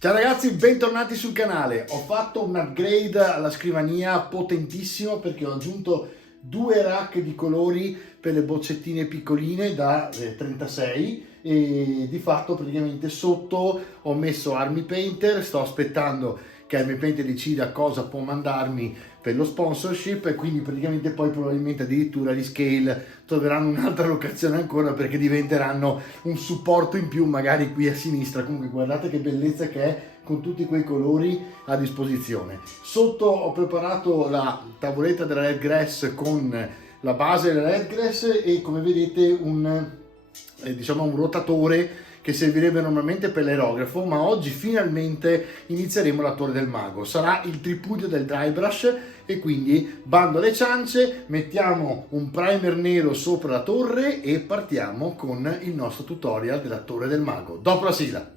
Ciao ragazzi, bentornati sul canale. Ho fatto un upgrade alla scrivania potentissimo perché ho aggiunto due rack di colori per le boccettine piccoline da 36 e di fatto praticamente sotto ho messo Army Painter. Sto aspettando che Army Painter decida cosa può mandarmi per lo sponsorship e quindi praticamente poi probabilmente addirittura gli Scale troveranno un'altra locazione ancora perché diventeranno un supporto in più magari qui a sinistra. Comunque guardate che bellezza che è con tutti quei colori a disposizione. Sotto ho preparato la tavoletta della Red Grass con la base della Red Grass e come vedete un rotatore che servirebbe normalmente per l'aerografo, ma oggi finalmente inizieremo la Torre del Mago. Sarà il tripudio del dry brush e quindi bando alle ciance, mettiamo un primer nero sopra la torre e partiamo con il nostro tutorial della Torre del Mago. Dopo la sigla.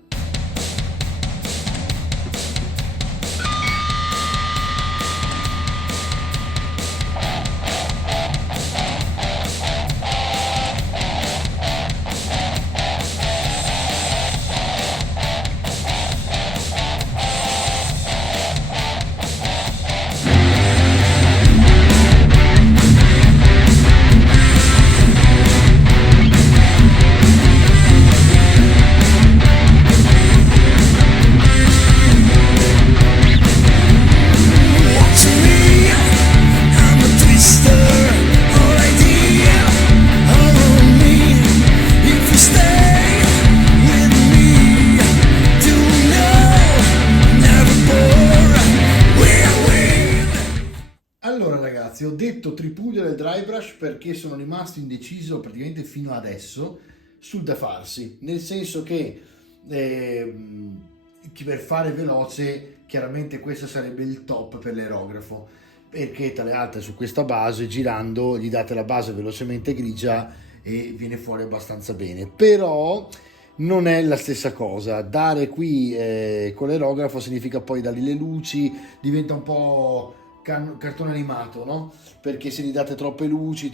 Allora ragazzi, ho detto tripudio del dry brush perché sono rimasto indeciso praticamente fino adesso sul da farsi, nel senso che per fare veloce chiaramente questo sarebbe il top per l'aerografo, perché tra le altre su questa base girando gli date la base velocemente grigia e viene fuori abbastanza bene, però non è la stessa cosa. Dare qui con l'aerografo significa poi dargli le luci, diventa un po' cartone animato, no? Perché se gli date troppe luci,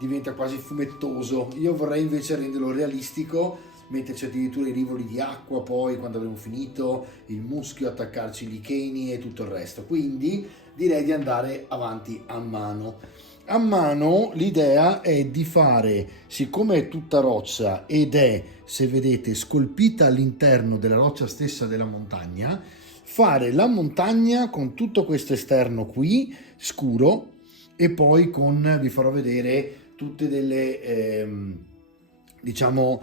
diventa quasi fumettoso. Io vorrei invece renderlo realistico, metterci addirittura i rivoli di acqua poi quando avremo finito, il muschio, attaccarci i licheni e tutto il resto. Quindi direi di andare avanti a mano. A mano l'idea è di fare, siccome è tutta roccia ed è, se vedete, scolpita all'interno della roccia stessa della montagna, fare la montagna con tutto questo esterno qui scuro e poi vi farò vedere tutte delle diciamo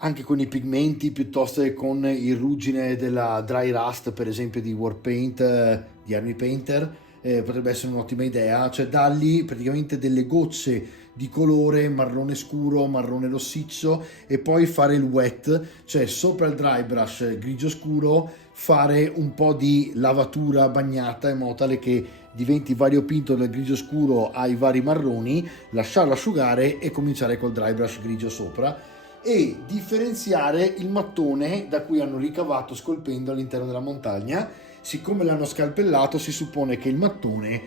anche con i pigmenti piuttosto che con il ruggine della dry rust, per esempio di Warpaint di Army Painter. Potrebbe essere un'ottima idea, cioè dargli praticamente delle gocce di colore marrone scuro, marrone rossiccio e poi fare il wet, cioè sopra il dry brush grigio scuro fare un po' di lavatura bagnata in modo tale che diventi variopinto dal grigio scuro ai vari marroni, lasciarlo asciugare e cominciare col dry brush grigio sopra e differenziare il mattone da cui hanno ricavato scolpendo all'interno della montagna. Siccome l'hanno scalpellato si suppone che il mattone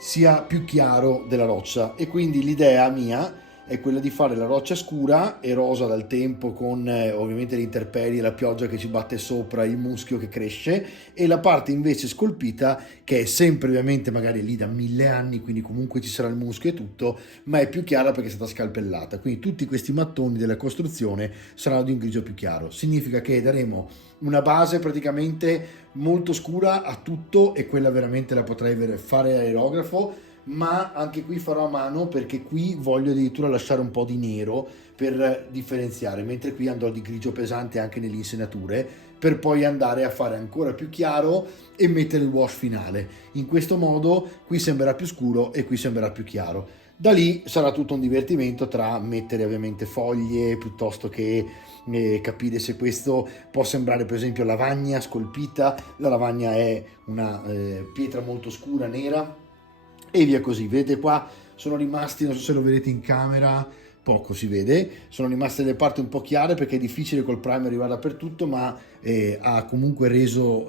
sia più chiaro della roccia e quindi l'idea mia è quella di fare la roccia scura, erosa dal tempo con ovviamente le intemperie, la pioggia che ci batte sopra, il muschio che cresce, e la parte invece scolpita che è sempre ovviamente magari lì da 1000 anni, quindi comunque ci sarà il muschio e tutto, ma è più chiara perché è stata scalpellata. Quindi tutti questi mattoni della costruzione saranno di un grigio più chiaro. Significa che daremo una base praticamente molto scura a tutto e quella veramente la potrei fare aerografo, ma anche qui farò a mano perché qui voglio addirittura lasciare un po' di nero per differenziare, mentre qui andrò di grigio pesante anche nelle insenature per poi andare a fare ancora più chiaro e mettere il wash finale. In questo modo qui sembrerà più scuro e qui sembrerà più chiaro. Da lì sarà tutto un divertimento tra mettere ovviamente foglie piuttosto che capire se questo può sembrare per esempio lavagna scolpita. La lavagna è una pietra molto scura, nera, e via così. Vedete qua sono rimasti, non so se lo vedete in camera, poco si vede, sono rimaste le parti un po' chiare perché è difficile col primer arrivare dappertutto, ma ha comunque reso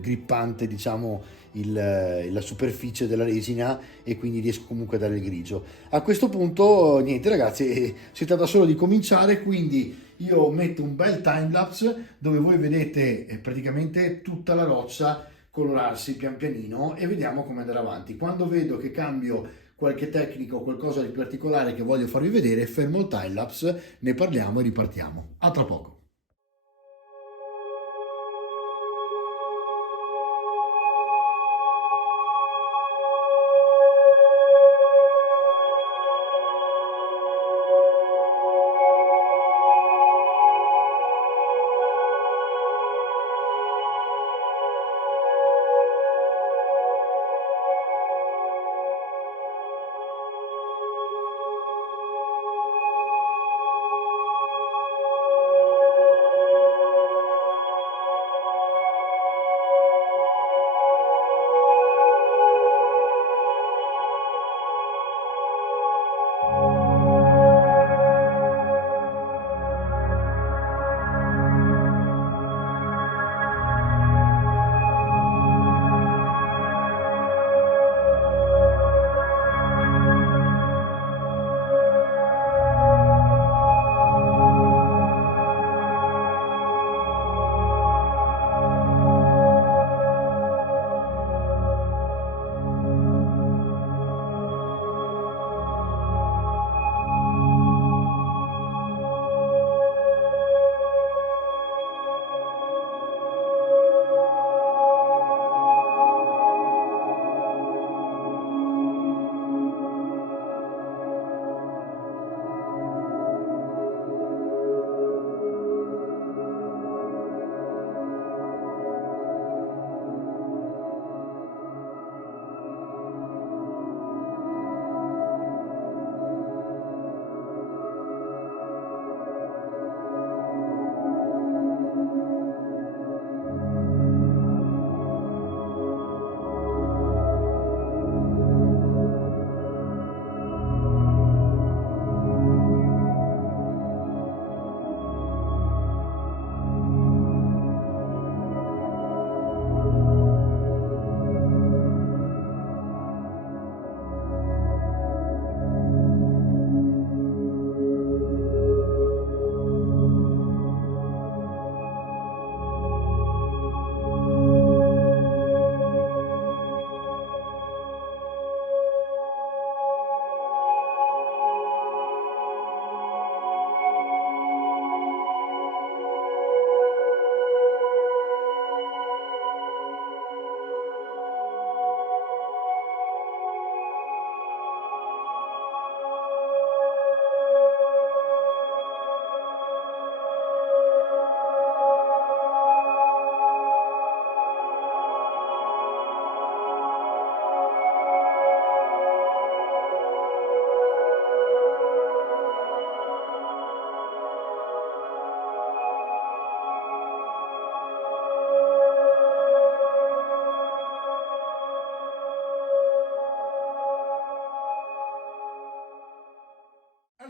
grippante diciamo la superficie della resina e quindi riesco comunque a dare il grigio. A questo punto niente ragazzi, si tratta solo di cominciare, quindi io metto un bel timelapse dove voi vedete praticamente tutta la roccia colorarsi pian pianino e vediamo come andare avanti. Quando vedo che cambio qualche tecnica o qualcosa di particolare che voglio farvi vedere, fermo il timelapse, ne parliamo e ripartiamo. A tra poco.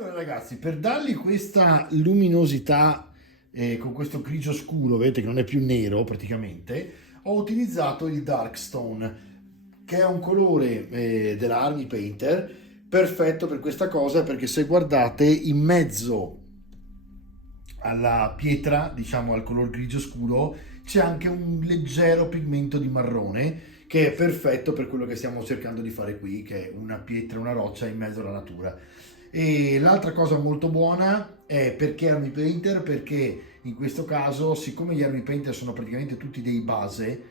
Allora ragazzi, per dargli questa luminosità con questo grigio scuro, vedete che non è più nero praticamente, ho utilizzato il Darkstone, che è un colore della Army Painter, perfetto per questa cosa, perché se guardate in mezzo alla pietra, diciamo al color grigio scuro, c'è anche un leggero pigmento di marrone, che è perfetto per quello che stiamo cercando di fare qui, che è una pietra, una roccia in mezzo alla natura. E l'altra cosa molto buona è perché Army Painter, perché in questo caso, siccome gli Army Painter sono praticamente tutti dei base,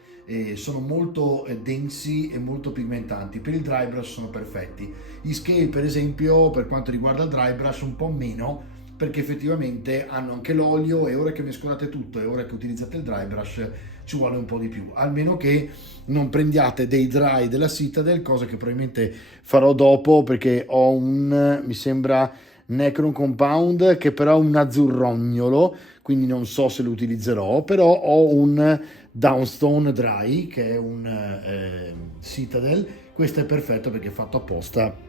sono molto densi e molto pigmentanti, per il dry brush sono perfetti. Gli scale per esempio, per quanto riguarda il dry brush, un po' meno, perché effettivamente hanno anche l'olio, e ora che mescolate tutto e ora che utilizzate il dry brush ci vuole un po' di più, almeno che non prendiate dei dry della Citadel, cosa che probabilmente farò dopo, perché ho un, mi sembra, Necron Compound, che però è un azzurrognolo, quindi non so se lo utilizzerò, però ho un Downstone Dry, che è un Citadel. Questo è perfetto perché è fatto apposta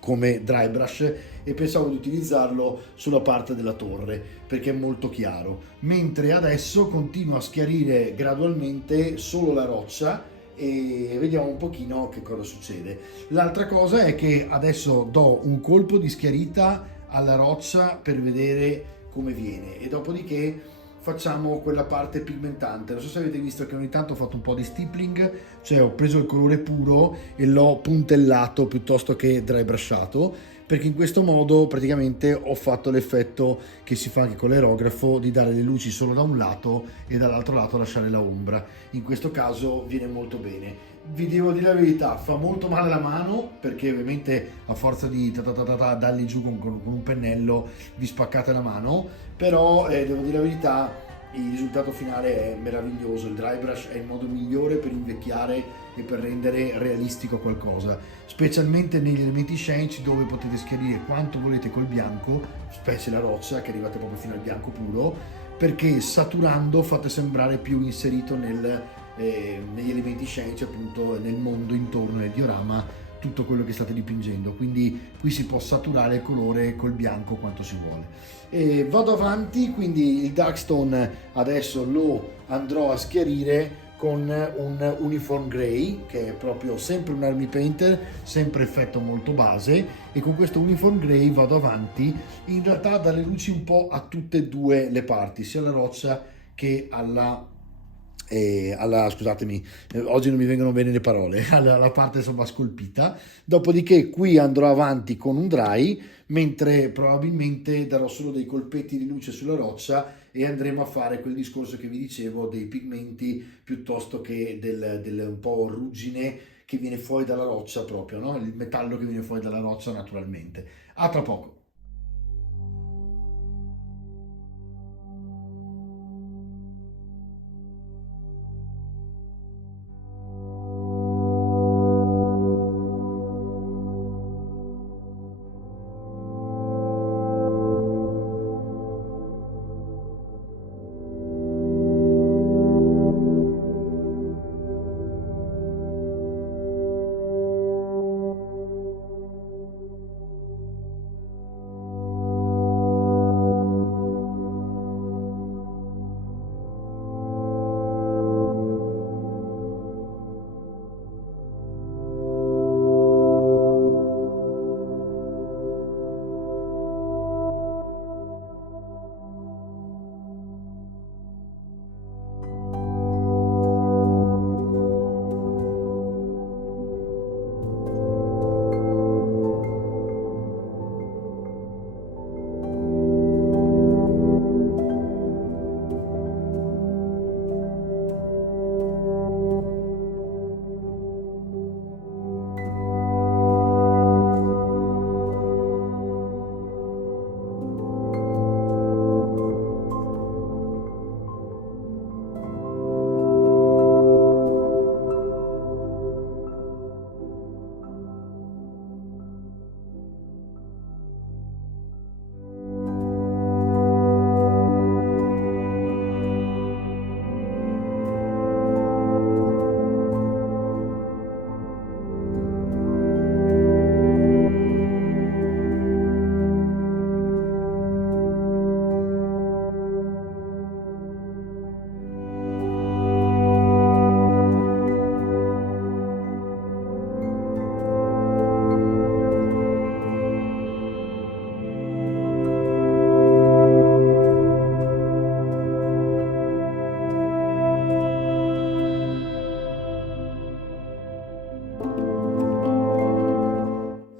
come dry brush, e pensavo di utilizzarlo sulla parte della torre perché è molto chiaro, mentre adesso continuo a schiarire gradualmente solo la roccia e vediamo un pochino che cosa succede. L'altra cosa è che adesso do un colpo di schiarita alla roccia per vedere come viene, e dopodiché facciamo quella parte pigmentante. Non so se avete visto che ogni tanto ho fatto un po' di stippling, cioè ho preso il colore puro e l'ho puntellato piuttosto che dry brushato, perché in questo modo praticamente ho fatto l'effetto che si fa anche con l'aerografo, di dare le luci solo da un lato e dall'altro lato lasciare la ombra. In questo caso viene molto bene. Vi devo dire la verità, fa molto male la mano, perché ovviamente a forza di darli giù con un pennello vi spaccate la mano, però devo dire la verità, il risultato finale è meraviglioso. Il dry brush è il modo migliore per invecchiare e per rendere realistico qualcosa, specialmente negli elementi scenici, dove potete schiarire quanto volete col bianco, specie la roccia, che arrivate proprio fino al bianco puro, perché saturando fate sembrare più inserito negli elementi scenici, appunto nel mondo intorno, nel diorama, tutto quello che state dipingendo. Quindi qui si può saturare il colore col bianco quanto si vuole. E vado avanti, quindi il Darkstone adesso lo andrò a schiarire con un Uniform Grey, che è proprio sempre un Army Painter, sempre effetto molto base, e con questo Uniform Grey vado avanti in realtà dalle luci un po' a tutte e due le parti, sia alla roccia che scusatemi, oggi non mi vengono bene le parole, alla parte insomma scolpita. Dopodiché qui andrò avanti con un dry, mentre probabilmente darò solo dei colpetti di luce sulla roccia e andremo a fare quel discorso che vi dicevo dei pigmenti, piuttosto che del un po' ruggine che viene fuori dalla roccia proprio, no? Il metallo che viene fuori dalla roccia naturalmente. A tra poco.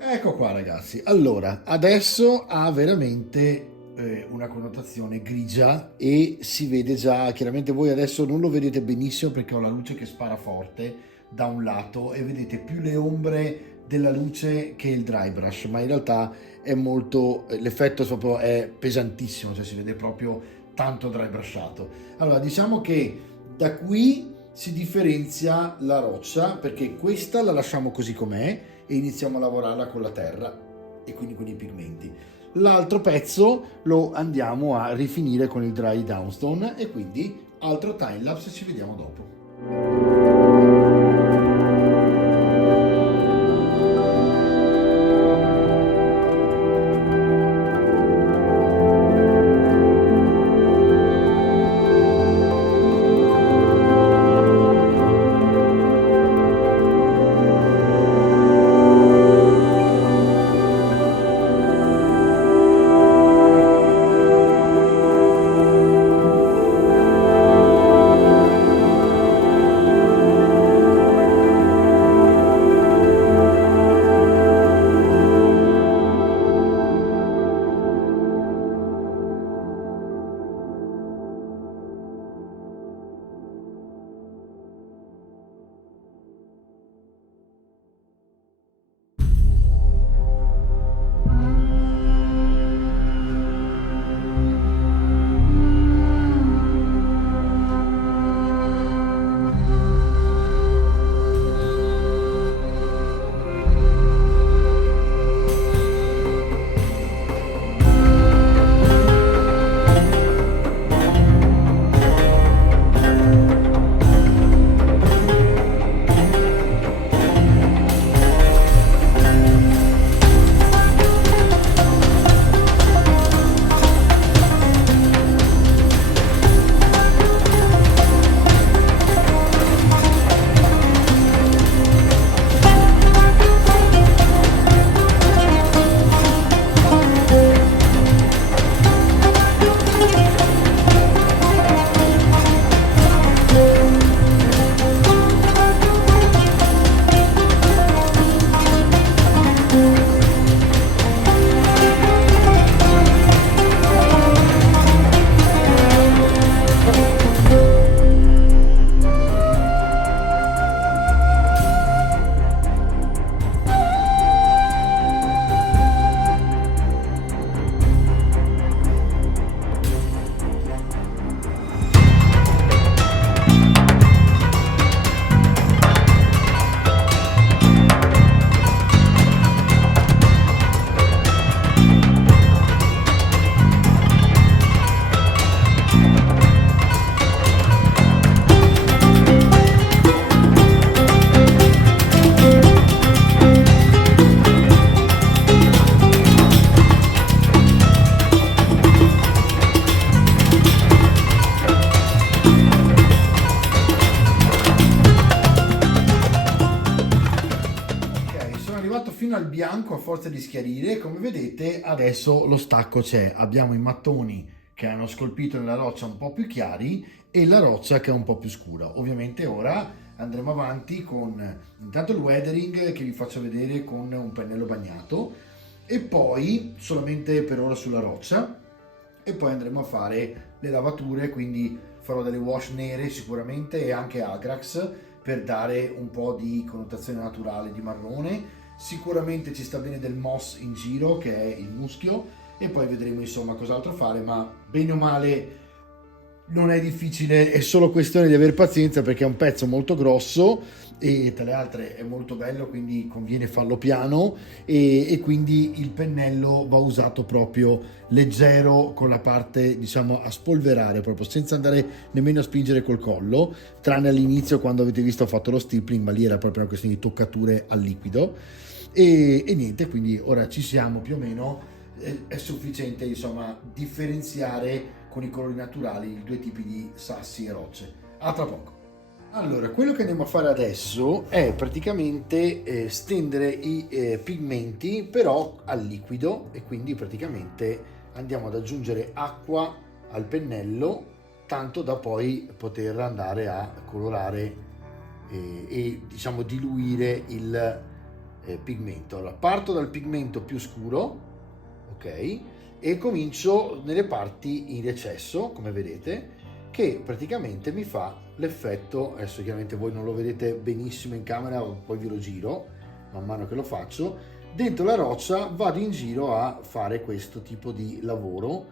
Ecco qua ragazzi, allora adesso ha veramente una connotazione grigia e si vede già, chiaramente voi adesso non lo vedete benissimo perché ho la luce che spara forte da un lato e vedete più le ombre della luce che il dry brush, ma in realtà è molto, l'effetto proprio è pesantissimo, cioè si vede proprio tanto dry brushato. Allora diciamo che da qui si differenzia la roccia, perché questa la lasciamo così com'è e iniziamo a lavorarla con la terra e quindi con i pigmenti. L'altro pezzo lo andiamo a rifinire con il dry downstone e quindi altro timelapse, ci vediamo dopo. fino al bianco a forza di schiarire. Come vedete adesso lo stacco c'è, abbiamo i mattoni che hanno scolpito nella roccia un po' più chiari e la roccia che è un po' più scura. Ovviamente ora andremo avanti con intanto il weathering che vi faccio vedere con un pennello bagnato e poi solamente per ora sulla roccia, e poi andremo a fare le lavature, quindi farò delle wash nere sicuramente e anche Agrax per dare un po' di connotazione naturale di marrone. Sicuramente ci sta bene del moss in giro che è il muschio e poi vedremo insomma cos'altro fare, ma bene o male non è difficile, è solo questione di avere pazienza perché è un pezzo molto grosso e tra le altre è molto bello, quindi conviene farlo piano e quindi il pennello va usato proprio leggero con la parte diciamo a spolverare proprio senza andare nemmeno a spingere col collo, tranne all'inizio quando avete visto ho fatto lo stippling, ma lì era proprio una questione di toccature al liquido e niente, quindi ora ci siamo più o meno, è sufficiente insomma differenziare con i colori naturali i due tipi di sassi e rocce. A tra poco. Allora, quello che andiamo a fare adesso è praticamente stendere i pigmenti però al liquido e quindi praticamente andiamo ad aggiungere acqua al pennello tanto da poi poter andare a colorare e diciamo diluire il pigmento. Allora, parto dal pigmento più scuro, ok? E comincio nelle parti in eccesso, come vedete, che praticamente mi fa l'effetto, adesso chiaramente voi non lo vedete benissimo in camera, poi vi lo giro man mano che lo faccio, dentro la roccia vado in giro a fare questo tipo di lavoro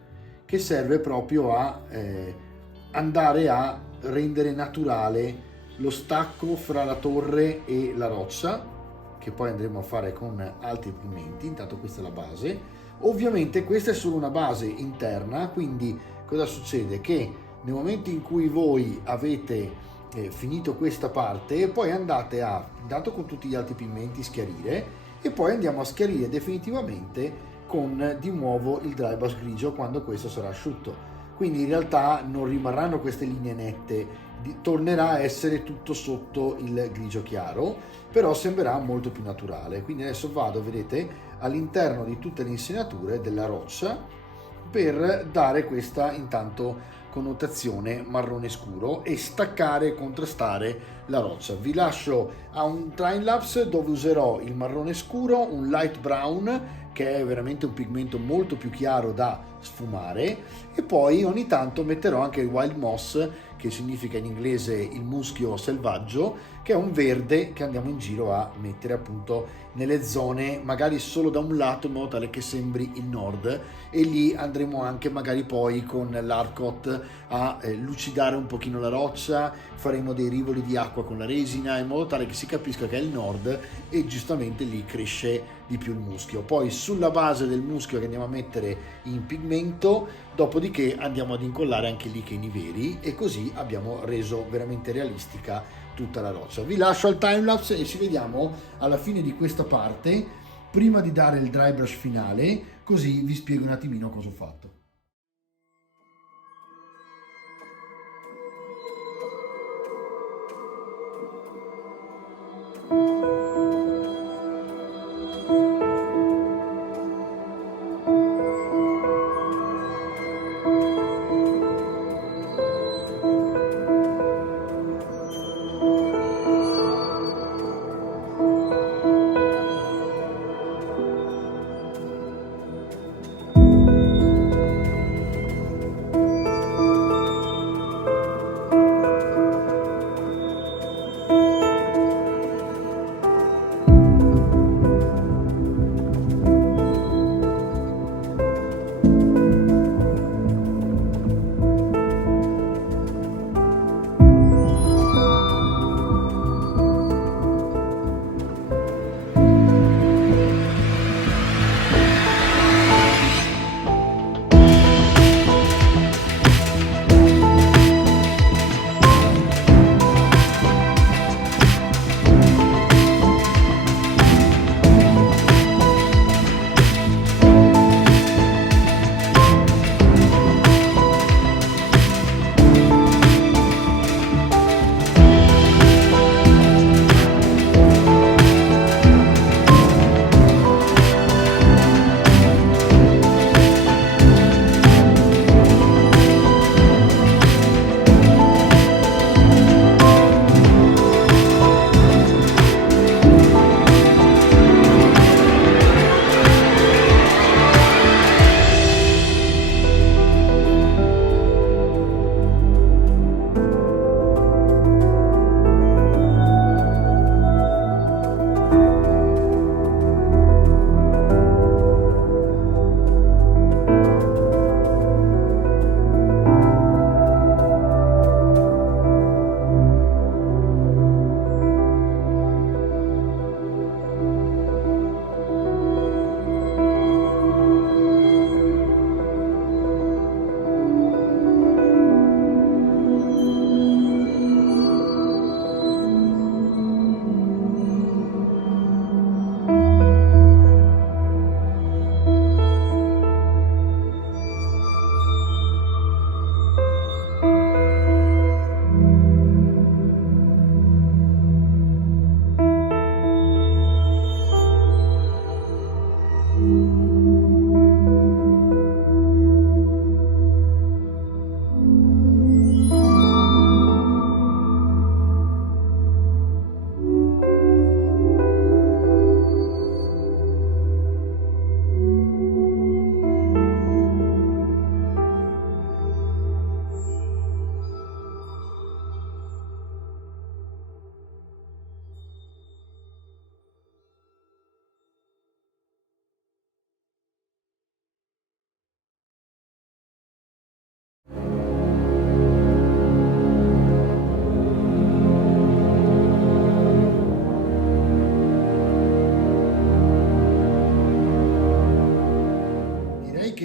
che serve proprio a andare a rendere naturale lo stacco fra la torre e la roccia, che poi andremo a fare con altri pigmenti. Intanto questa è la base. Ovviamente questa è solo una base interna, quindi cosa succede? Che nel momento in cui voi avete finito questa parte, poi andate a, intanto con tutti gli altri pigmenti, schiarire e poi andiamo a schiarire definitivamente con di nuovo il dry brush grigio quando questo sarà asciutto. Quindi in realtà non rimarranno queste linee nette, tornerà a essere tutto sotto il grigio chiaro, però sembrerà molto più naturale. Quindi adesso vado, vedete, all'interno di tutte le insenature della roccia per dare questa intanto connotazione marrone scuro e staccare e contrastare la roccia. Vi lascio a un time lapse dove userò il marrone scuro, un light brown che è veramente un pigmento molto più chiaro da sfumare e poi ogni tanto metterò anche il wild moss, che significa in inglese il muschio selvaggio, che è un verde che andiamo in giro a mettere appunto nelle zone magari solo da un lato in modo tale che sembri il nord, e lì andremo anche magari poi con l'Arcot a lucidare un pochino la roccia, faremo dei rivoli di acqua con la resina in modo tale che si capisca che è il nord e giustamente lì cresce di più il muschio. Poi sulla base del muschio che andiamo a mettere in pigmento, dopodiché andiamo ad incollare anche i licheni veri e così abbiamo reso veramente realistica tutta la roccia. Vi lascio al timelapse e ci vediamo alla fine di questa parte prima di dare il dry brush finale, così vi spiego un attimino cosa ho fatto.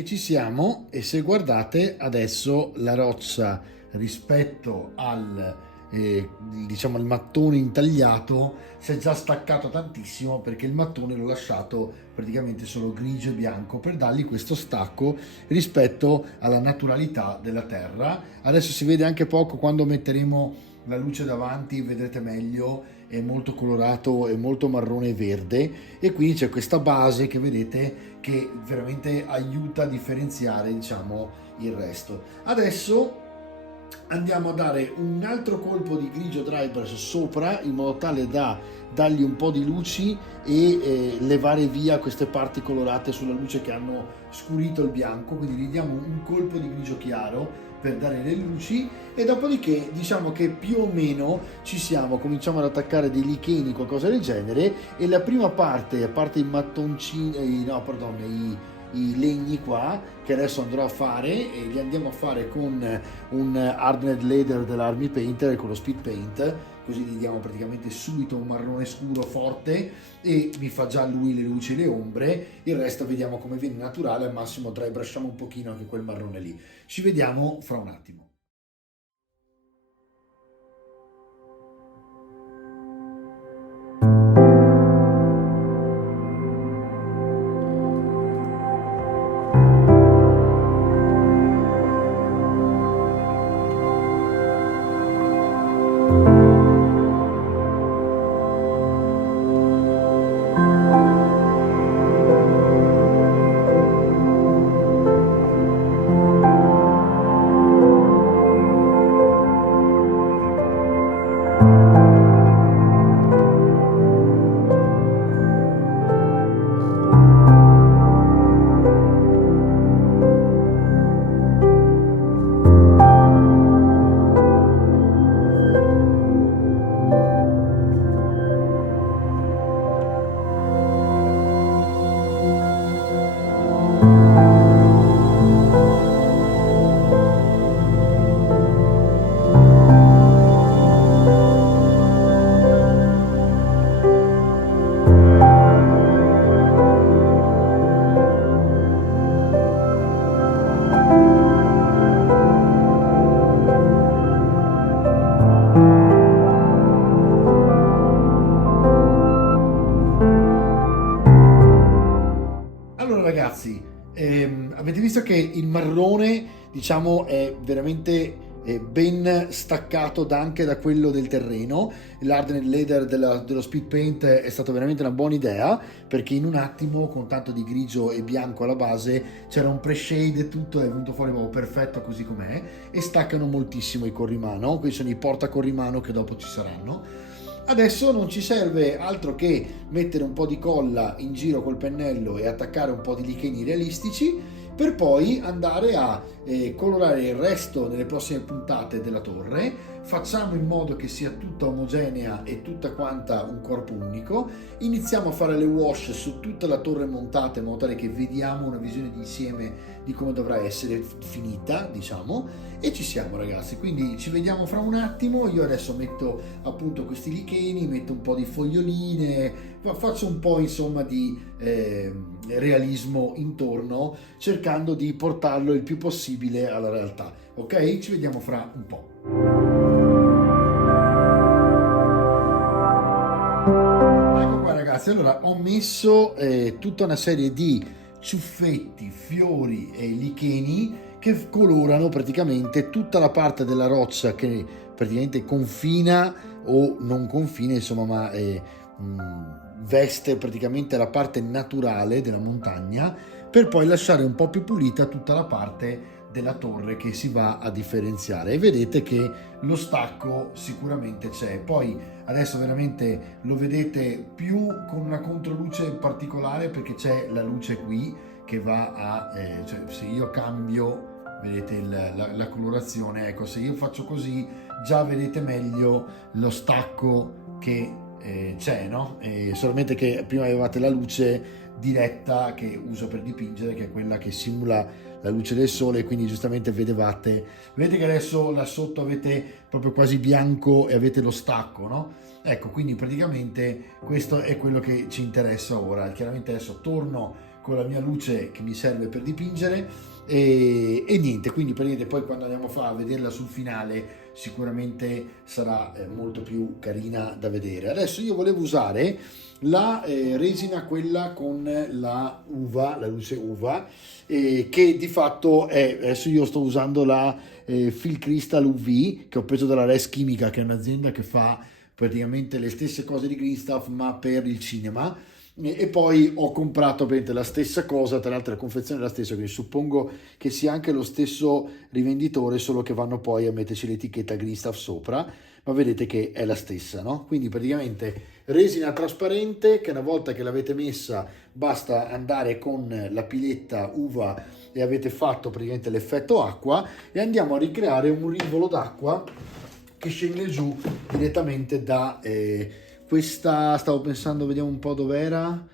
ci siamo, e se guardate adesso la roccia rispetto al diciamo al mattone intagliato si è già staccato tantissimo, perché il mattone l'ho lasciato praticamente solo grigio e bianco per dargli questo stacco rispetto alla naturalità della terra. Adesso si vede anche poco, quando metteremo la luce davanti vedrete meglio, è molto colorato, è molto marrone e verde, e quindi c'è questa base che vedete che veramente aiuta a differenziare, diciamo, il resto. Adesso andiamo a dare un altro colpo di grigio dry brush sopra, in modo tale da dargli un po' di luci e levare via queste parti colorate sulla luce che hanno scurito il bianco. Quindi gli diamo un colpo di grigio chiaro per dare le luci, e dopodiché diciamo che più o meno ci siamo, cominciamo ad attaccare dei licheni, qualcosa del genere, e la prima parte, a parte i mattoncini, no perdon, i legni qua, che adesso andrò a fare, e li andiamo a fare con un hardened leather dell'Army Painter, con lo speed paint, così gli diamo praticamente subito un marrone scuro forte, e mi fa già lui le luci e le ombre. Il resto vediamo come viene naturale, al massimo dry brushiamo un pochino anche quel marrone lì. Ci vediamo fra un attimo. Allora ragazzi, avete visto che il marrone, diciamo, è veramente ben staccato anche da quello del terreno. L'hardened leather dello speed paint è stata veramente una buona idea, perché in un attimo, con tanto di grigio e bianco alla base, c'era un pre-shade e tutto è venuto fuori proprio perfetto così com'è, e staccano moltissimo i corrimano. Questi sono i porta corrimano che dopo ci saranno. Adesso non ci serve altro che mettere un po' di colla in giro col pennello e attaccare un po' di licheni realistici, per poi andare a colorare il resto nelle prossime puntate della torre. Facciamo in modo che sia tutta omogenea e tutta quanta un corpo unico. Iniziamo a fare le wash su tutta la torre montata, in modo tale che vediamo una visione di insieme di come dovrà essere finita, diciamo, e ci siamo ragazzi. Quindi ci vediamo fra un attimo. Io adesso metto appunto questi licheni, metto un po' di foglioline, faccio un po' insomma di realismo intorno, cercando di portarlo il più possibile alla realtà. Ok, ci vediamo fra un po'. Ecco qua ragazzi, allora ho messo tutta una serie di ciuffetti, fiori e licheni che colorano praticamente tutta la parte della roccia che praticamente confina o non confina, insomma, ma veste praticamente la parte naturale della montagna, per poi lasciare un po' più pulita tutta la parte della torre che si va a differenziare. E vedete che lo stacco sicuramente c'è. Poi adesso veramente lo vedete più con una controluce particolare, perché c'è la luce qui che va a cioè se io cambio, vedete la colorazione, ecco, se io faccio così già vedete meglio lo stacco che c'è, no? Solamente che prima avevate la luce diretta che uso per dipingere, che è quella che simula la luce del sole, quindi giustamente vedete che adesso là sotto avete proprio quasi bianco e avete lo stacco, no? Ecco, quindi praticamente questo è quello che ci interessa ora. Chiaramente adesso torno con la mia luce che mi serve per dipingere e niente, quindi praticamente poi quando andiamo a vederla sul finale sicuramente sarà molto più carina da vedere. Adesso io volevo usare la resina, quella con la uva, la luce uva, che di fatto è, adesso io sto usando la Phil Crystal UV che ho preso dalla Res Chimica, che è un'azienda che fa praticamente le stesse cose di Green Stuff ma per il cinema. E poi ho comprato ovviamente la stessa cosa, tra l'altro la confezione è la stessa, quindi suppongo che sia anche lo stesso rivenditore, solo che vanno poi a metterci l'etichetta Green Stuff sopra, ma vedete che è la stessa, no? Quindi praticamente resina trasparente che una volta che l'avete messa basta andare con la piletta uva e avete fatto praticamente l'effetto acqua, e andiamo a ricreare un rivolo d'acqua che scende giù direttamente da questa, stavo pensando, vediamo un po' dov'era,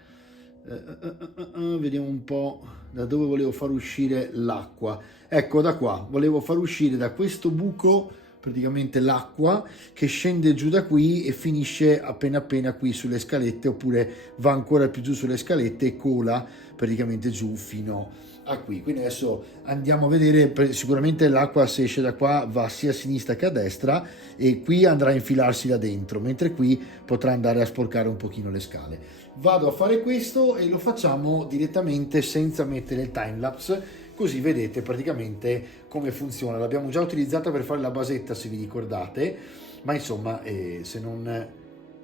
vediamo un po' da dove volevo far uscire l'acqua. Ecco, da qua volevo far uscire da questo buco praticamente l'acqua che scende giù da qui e finisce appena appena qui sulle scalette, oppure va ancora più giù sulle scalette e cola praticamente giù fino a qui. Quindi adesso andiamo a vedere, sicuramente l'acqua se esce da qua va sia a sinistra che a destra e qui andrà a infilarsi là dentro, mentre qui potrà andare a sporcare un pochino le scale. Vado a fare questo e lo facciamo direttamente senza mettere il timelapse, così vedete praticamente come funziona. L'abbiamo già utilizzata per fare la basetta, se vi ricordate, ma insomma se non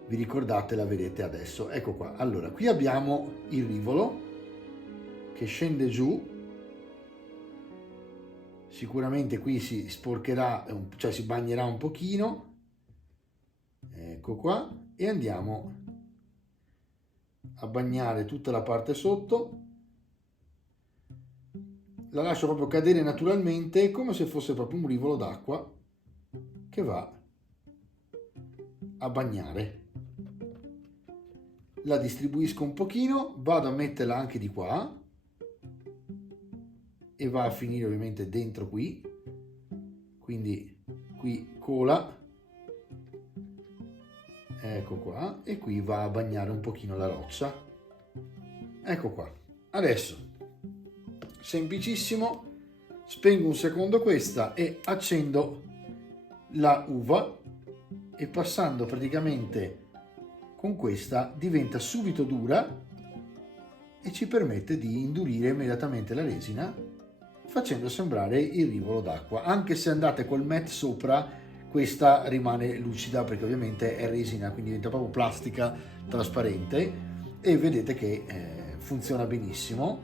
vi ricordate la vedete adesso. Ecco qua. Allora, qui abbiamo il rivolo che scende giù, sicuramente qui si sporcherà, cioè si bagnerà un pochino, ecco qua, e andiamo a bagnare tutta la parte sotto. La lascio proprio cadere naturalmente, come se fosse proprio un rivolo d'acqua che va a bagnare. La distribuisco un pochino, vado a metterla anche di qua e va a finire ovviamente dentro qui, quindi qui cola, ecco qua, e qui va a bagnare un pochino la roccia. Ecco qua. Adesso semplicissimo, spengo un secondo questa e accendo la uva, e passando praticamente con questa diventa subito dura e ci permette di indurire immediatamente la resina, facendo sembrare il rivolo d'acqua. Anche se andate col matte sopra, questa rimane lucida perché ovviamente è resina, quindi diventa proprio plastica trasparente, e vedete che funziona benissimo.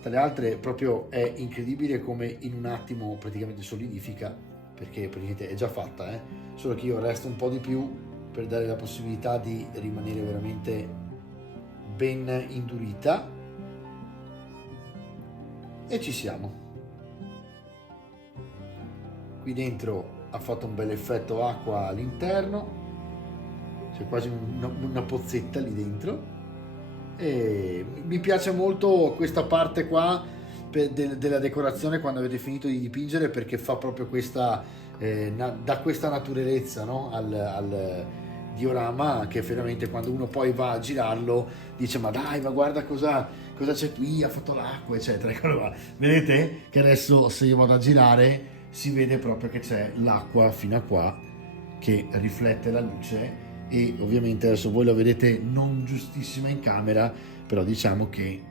Tra le altre proprio è incredibile come in un attimo praticamente solidifica, perché praticamente è già fatta, solo che io resto un po' di più per dare la possibilità di rimanere veramente ben indurita, e ci siamo. Qui dentro ha fatto un bel effetto acqua all'interno, c'è quasi una pozzetta lì dentro, e mi piace molto questa parte qua della decorazione quando avete finito di dipingere, perché fa proprio questa dà questa naturalezza, no? al diorama, che veramente quando uno poi va a girarlo dice ma dai, ma guarda cosa c'è qui, ha fatto l'acqua eccetera. Vedete che adesso se io vado a girare si vede proprio che c'è l'acqua fino a qua che riflette la luce, e ovviamente adesso voi la vedete non giustissima in camera, però diciamo che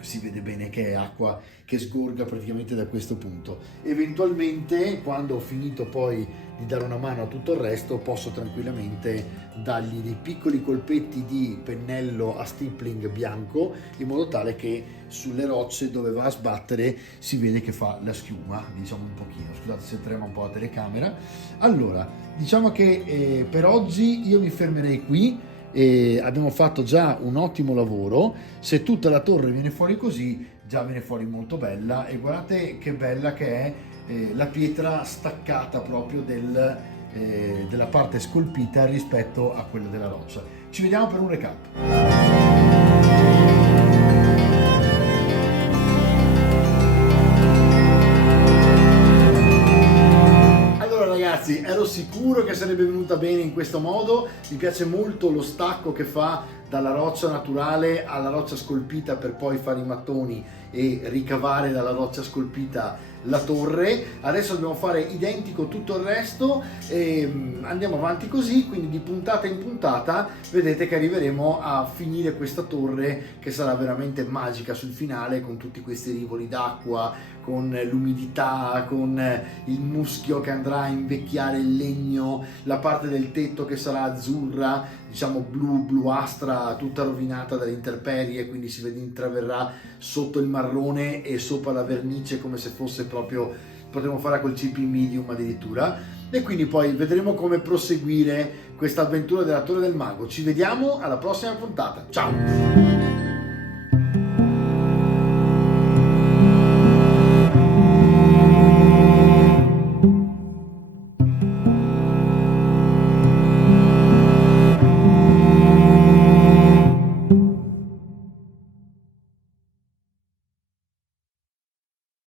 si vede bene che è acqua che sgorga praticamente da questo punto. Eventualmente quando ho finito poi di dare una mano a tutto il resto posso tranquillamente dargli dei piccoli colpetti di pennello a stippling bianco, in modo tale che sulle rocce dove va a sbattere si vede che fa la schiuma, diciamo un pochino. Scusate se trema un po' la telecamera. Allora, diciamo che per oggi io mi fermerei qui. Abbiamo fatto già un ottimo lavoro. Se tutta la torre viene fuori così, già viene fuori molto bella, e guardate che bella che è la pietra staccata proprio della parte scolpita rispetto a quella della roccia. Ci vediamo per un recap. Ragazzi, ero sicuro che sarebbe venuta bene in questo modo. Mi piace molto lo stacco che fa dalla roccia naturale alla roccia scolpita per poi fare i mattoni e ricavare dalla roccia scolpita la torre. Adesso dobbiamo fare identico tutto il resto e andiamo avanti così, quindi di puntata in puntata vedete che arriveremo a finire questa torre che sarà veramente magica sul finale, con tutti questi rivoli d'acqua, con l'umidità, con il muschio che andrà a invecchiare il legno, la parte del tetto che sarà azzurra, diciamo bluastra, tutta rovinata dalle intemperie, quindi si intraverrà sotto il marrone e sopra la vernice come se fosse proprio, potremmo fare col CP medium addirittura. E quindi poi vedremo come proseguire questa avventura della Torre del Mago. Ci vediamo alla prossima puntata, ciao!